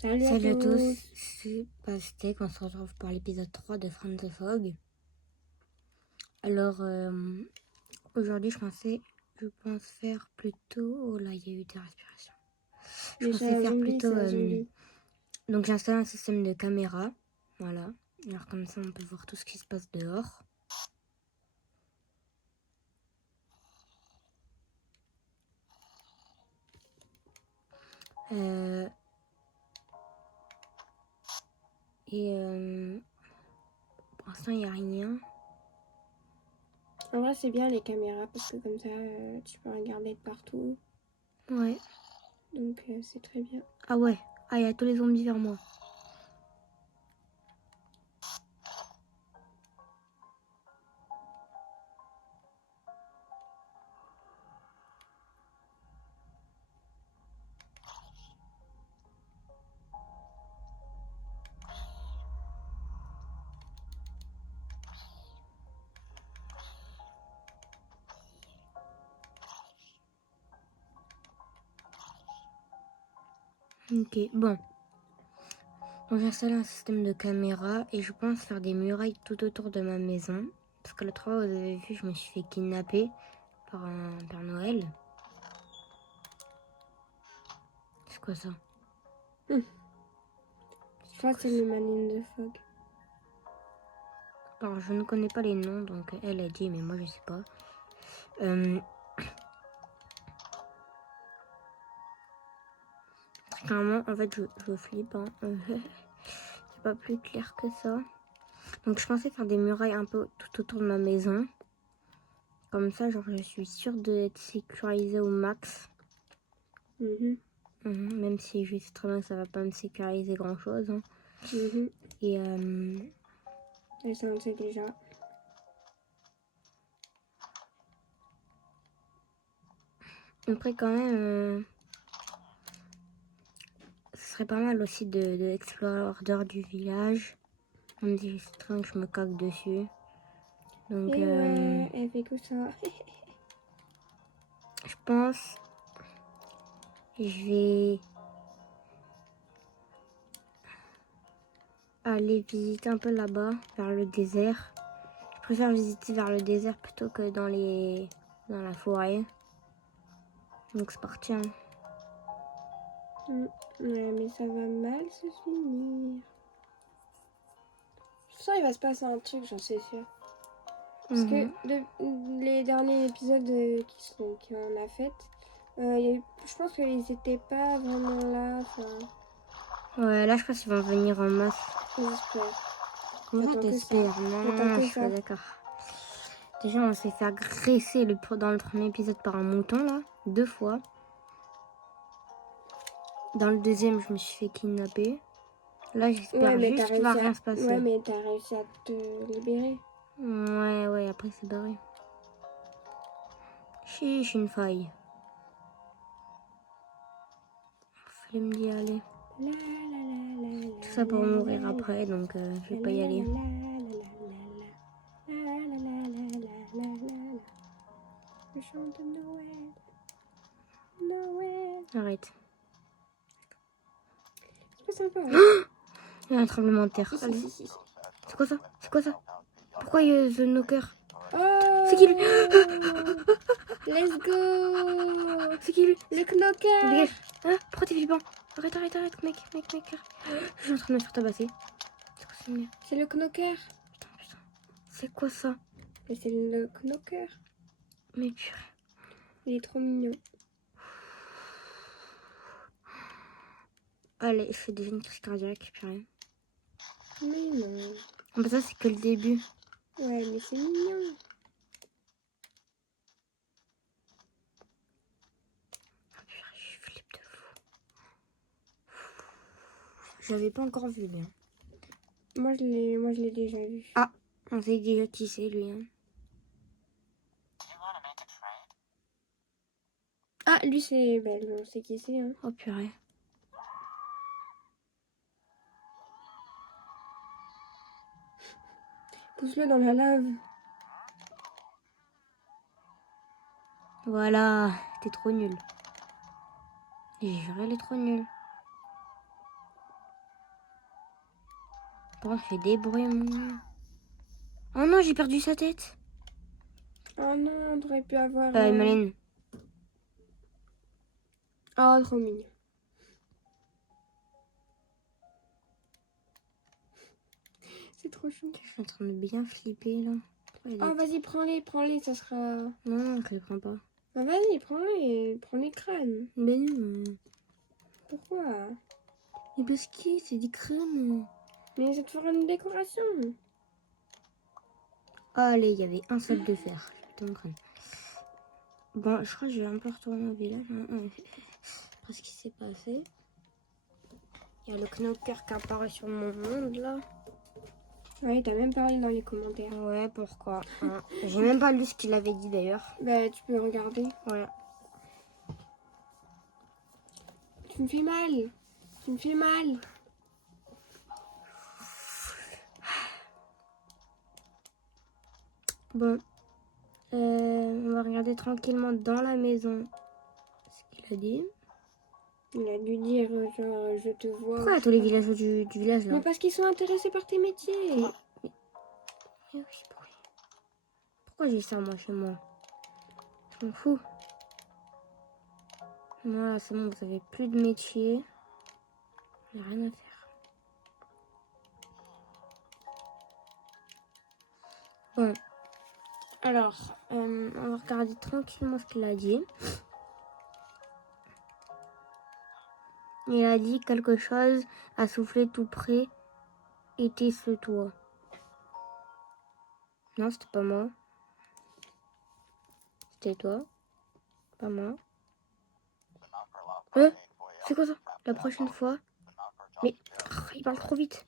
Salut à Salut à tous, tous. c'est Pastèque, on se retrouve pour l'épisode 3 de Friends the Fog. Alors, aujourd'hui je pense faire plutôt... Oh là, il y a eu des respirations. Je Mais c'est pensais un faire zombie, plutôt... c'est un zombie. Donc j'installe un système de caméra, voilà. Alors comme ça on peut voir tout ce qui se passe dehors. Pour l'instant il n'y a rien. En vrai, c'est bien les caméras parce que comme ça, tu peux regarder de partout. Ouais. Donc, c'est très bien. Ah ouais, ah il y a tous les zombies vers moi. Ok, bon. Donc j'ai installé un système de caméra et je pense faire des murailles tout autour de ma maison. Parce que l'autre fois, vous avez vu, je me suis fait kidnapper par un Père Noël. C'est quoi ça? Je crois que c'est le Man in the Fog. Alors je ne connais pas les noms, donc elle a dit, mais moi je sais pas. Clairement, en fait, je flippe. Hein. C'est pas plus clair que ça. Donc je pensais faire des murailles un peu tout autour de ma maison. Comme ça, genre, je suis sûre d'être sécurisée au max. Même si je sais très bien que ça va pas me sécuriser grand chose. Hein. Et ça, on sait déjà. après, quand même, ce serait pas mal aussi de explorer l'ordre du village. On me dit c'est très bien que je me caque dessus. Donc, Et ouais, elle fait tout ça. je pense je vais aller visiter un peu là-bas, vers le désert. Je préfère visiter vers le désert plutôt que dans la forêt. Donc c'est parti. Hein. Ouais, mais ça va mal se finir. Je sens qu'il va se passer un truc, j'en suis sûre. Parce que les derniers épisodes qu'on a fait, je pense qu'ils étaient pas vraiment là. Ouais, là je pense qu'ils vont venir en masse. J'espère. Comment ça t'espères? Non, je suis pas d'accord. Déjà, on s'est fait agresser dans le premier épisode par un mouton, là, 2 fois. Dans le deuxième, je me suis fait kidnapper. Là, j'espère juste qu'il va rien se passer. Ouais, mais t'as réussi à te libérer. Ouais, après c'est barré. Chiche, une faille. Flemme d'y aller. Tout ça pour mourir après, donc je vais pas y aller. Je chante Noël. Noël. Arrête. C'est pas sympa. Hein. Il y a un tremblement de terre. Allez. C'est quoi ça? C'est quoi ça? Pourquoi il y a The Knocker? Oh, c'est qui lui? Let's go. C'est qui lui? Le Knocker. Dégage. Hein? Pourquoi t'es flippant? Arrête, mec. Je suis en train de me faire tabasser. C'est quoi ce merde? C'est le Knocker. Putain. C'est quoi ça? Mais c'est le Knocker. Mais purée. Il est trop mignon. Allez, je fais déjà une crise cardiaque, purée. Mais non. Mais ça, c'est que le début. Ouais, mais c'est mignon. Ah purée, je flippe de fou. J'avais pas encore vu, lui. Hein. Moi, je l'ai déjà vu. Ah, on sait déjà qui c'est, lui. Hein. Ah, lui, c'est... Bah, lui, on sait qui c'est, hein. Oh purée. Pousse-le dans la lave. Voilà, t'es trop nul. J'ai juré, elle est trop nulle. Bon, on fait des bruits, mon... Oh non, j'ai perdu sa tête. Oh non, on aurait pu avoir... Emeline. Oh, trop mignon. C'est trop chou. Je suis en train de bien flipper, là. Oh, vas-y, prends-les, ça sera... Non, je les prends pas. Bah, vas-y, prends les crânes. Mais non. Pourquoi? Mais parce que c'est des crânes. Mais ça te fera une décoration. Allez, il y avait un seul de fer. Ton crâne. Bon, je crois que je vais un peu retourner au village. Après ce qui s'est passé. Il y a le knocker qui apparaît sur mon monde, là. Ouais, t'as même parlé dans les commentaires. Ouais, pourquoi hein. J'ai même pas lu ce qu'il avait dit, d'ailleurs. Bah, tu peux regarder. Ouais. Tu me fais mal. Tu me fais mal. Bon. On va regarder tranquillement dans la maison ce qu'il a dit. Il a dû dire, genre, je te vois. Pourquoi tous les villageois du village, là? Mais parce qu'ils sont intéressés par tes métiers. Pourquoi j'ai ça, moi, chez moi? Je m'en fous. Voilà, c'est bon, vous avez plus de métier. Il n'y a rien à faire. Bon. Alors, on va regarder tranquillement ce qu'il a dit. Il a dit quelque chose à souffler tout près. Était-ce toi? Non, c'était pas moi. C'était toi. Pas moi. C'est quoi ça? La prochaine fois. Mais il parle trop vite.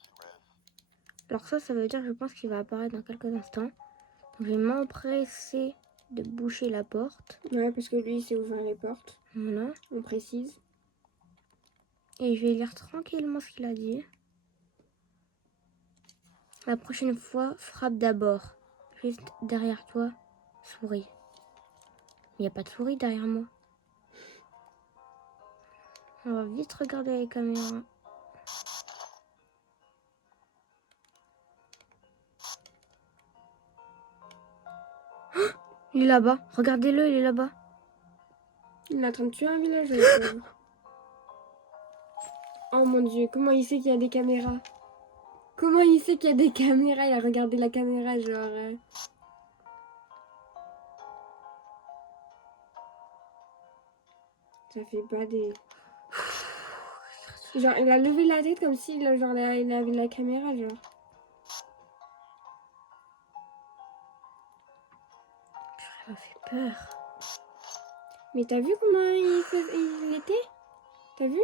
Alors ça veut dire, je pense qu'il va apparaître dans quelques instants. Donc, je vais m'empresser de boucher la porte. Ouais, parce que lui, il sait ouvrir les portes. Voilà. On précise. Et je vais lire tranquillement ce qu'il a dit. La prochaine fois, frappe d'abord. Juste derrière toi, souris. Il n'y a pas de souris derrière moi. On va vite regarder les caméras. Oh, il est là-bas. Regardez-le, il est là-bas. Il est en train de tuer un villageois. Oh mon dieu, comment il sait qu'il y a des caméras? Comment il sait qu'il y a des caméras? Il a regardé la caméra, genre... Ça fait pas des... Genre, il a levé la tête comme s'il genre, il avait la caméra, genre. Ça m'a fait peur. Mais t'as vu comment il était? T'as vu?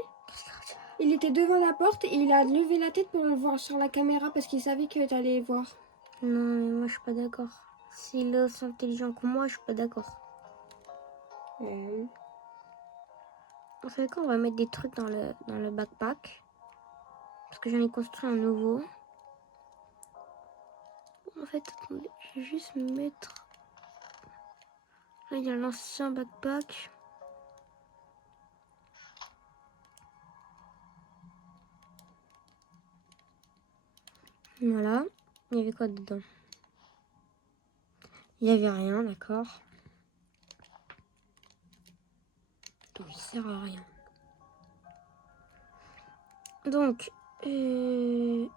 Il était devant la porte et il a levé la tête pour le voir sur la caméra parce qu'il savait que t'allais voir. Non, mais moi je suis pas d'accord. S'il est aussi intelligent que moi, je suis pas d'accord. Vous savez quoi, on va mettre des trucs dans le backpack. Parce que j'en ai construit un nouveau. En fait, attendez, je vais juste mettre... Là, il y a l'ancien backpack. Voilà. Il y avait quoi dedans? Il y avait rien, d'accord. Donc, il sert à rien. Donc, il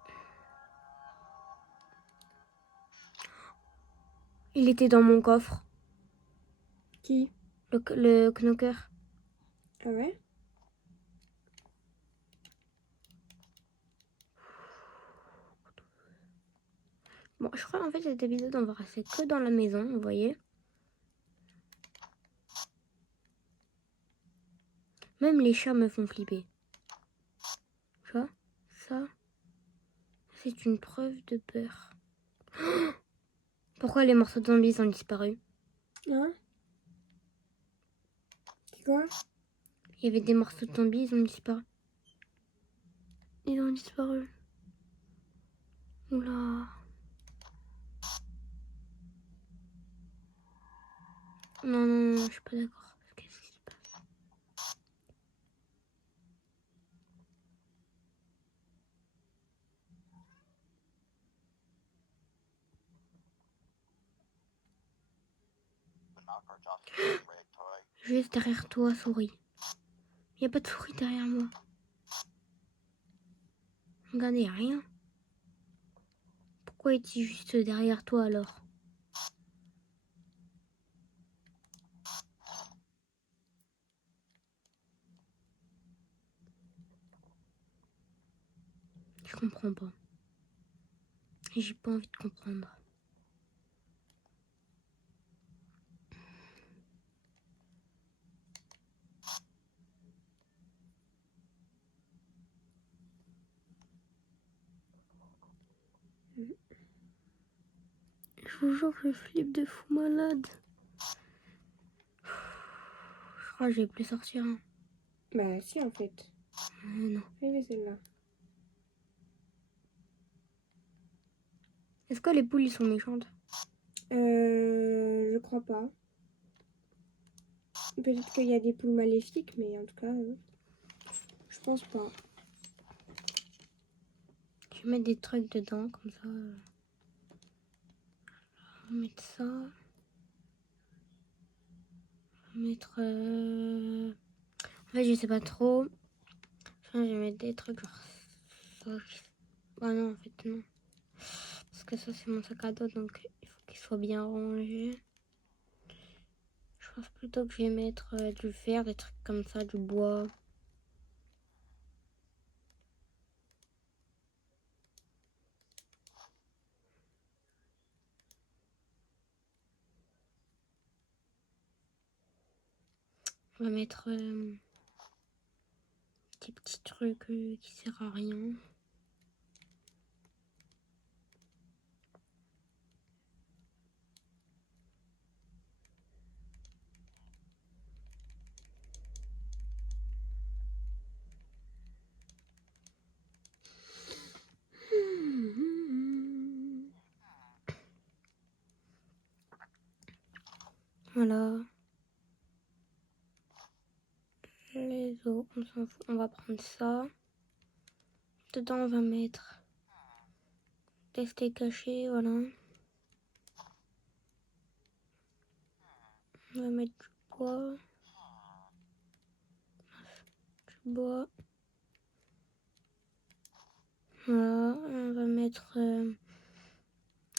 était dans mon coffre. Qui? Le knocker. Ah ouais? Bon, je crois en fait cet épisode on va rester que dans la maison, vous voyez. Même les chats me font flipper. Tu vois, ça, c'est une preuve de peur. Pourquoi les morceaux de zombies ont disparu? Hein? C'est quoi? Il y avait des morceaux de zombies, ils ont disparu. Ils ont disparu. Oula. Non, je suis pas d'accord. Qu'est-ce qui se passe? Juste derrière toi, souris. Il n'y a pas de souris derrière moi. Regardez, y a rien. Pourquoi est-il juste derrière toi alors? Je comprends pas. Et j'ai pas envie de comprendre. Je vous jure, je flippe de fou malade. Je crois que je vais plus sortir. Hein. Bah si en fait. Non. Oui mais celle-là. Est-ce que les poules ils sont méchantes? Je crois pas. Peut-être qu'il y a des poules maléfiques, mais en tout cas, je pense pas. Je vais mettre des trucs dedans, comme ça. On va mettre ça. On va mettre... En fait, je sais pas trop. Je vais mettre des trucs genre ça. Ah non, en fait, non. Parce que ça, c'est mon sac à dos, donc il faut qu'il soit bien rangé. Je pense plutôt que je vais mettre du fer, des trucs comme ça, du bois. On va mettre des petits trucs qui servent à rien. Voilà. Les os, on s'en fout. On va prendre ça. Dedans, on va mettre des steaks cachés, voilà. On va mettre du bois. Du bois. Voilà. On va mettre...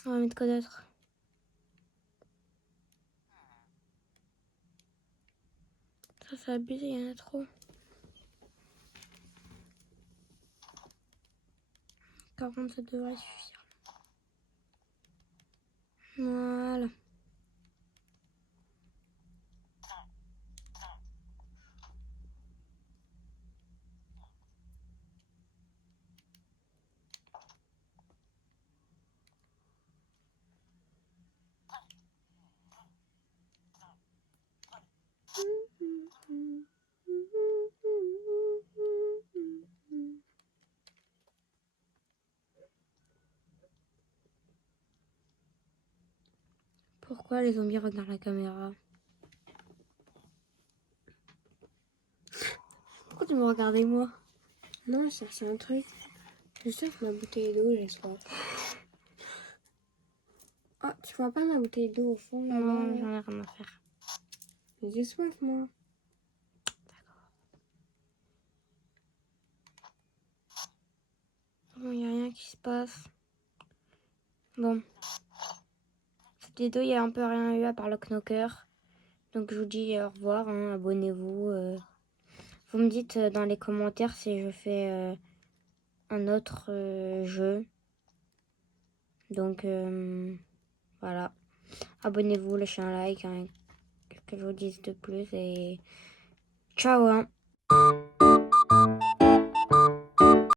on va mettre quoi d'autre? Ça, c'est abusé, il y en a trop. 40, ça devrait suffire. Voilà. Pourquoi les zombies regardent la caméra? Pourquoi tu me regardais moi? Non, je cherchais un truc. Je cherche ma bouteille d'eau, j'ai soif. Ah, tu vois pas ma bouteille d'eau au fond là-bas? Non, j'en ai rien à faire. Mais j'ai soif moi. Bon, il n'y a rien qui se passe. Bon. Cette vidéo, il n'y a un peu rien eu à part le knocker. Donc je vous dis au revoir, hein, abonnez-vous. Vous me dites dans les commentaires si je fais un autre jeu. Donc voilà. Abonnez-vous, lâchez un like, hein, que je vous dise de plus et ciao hein.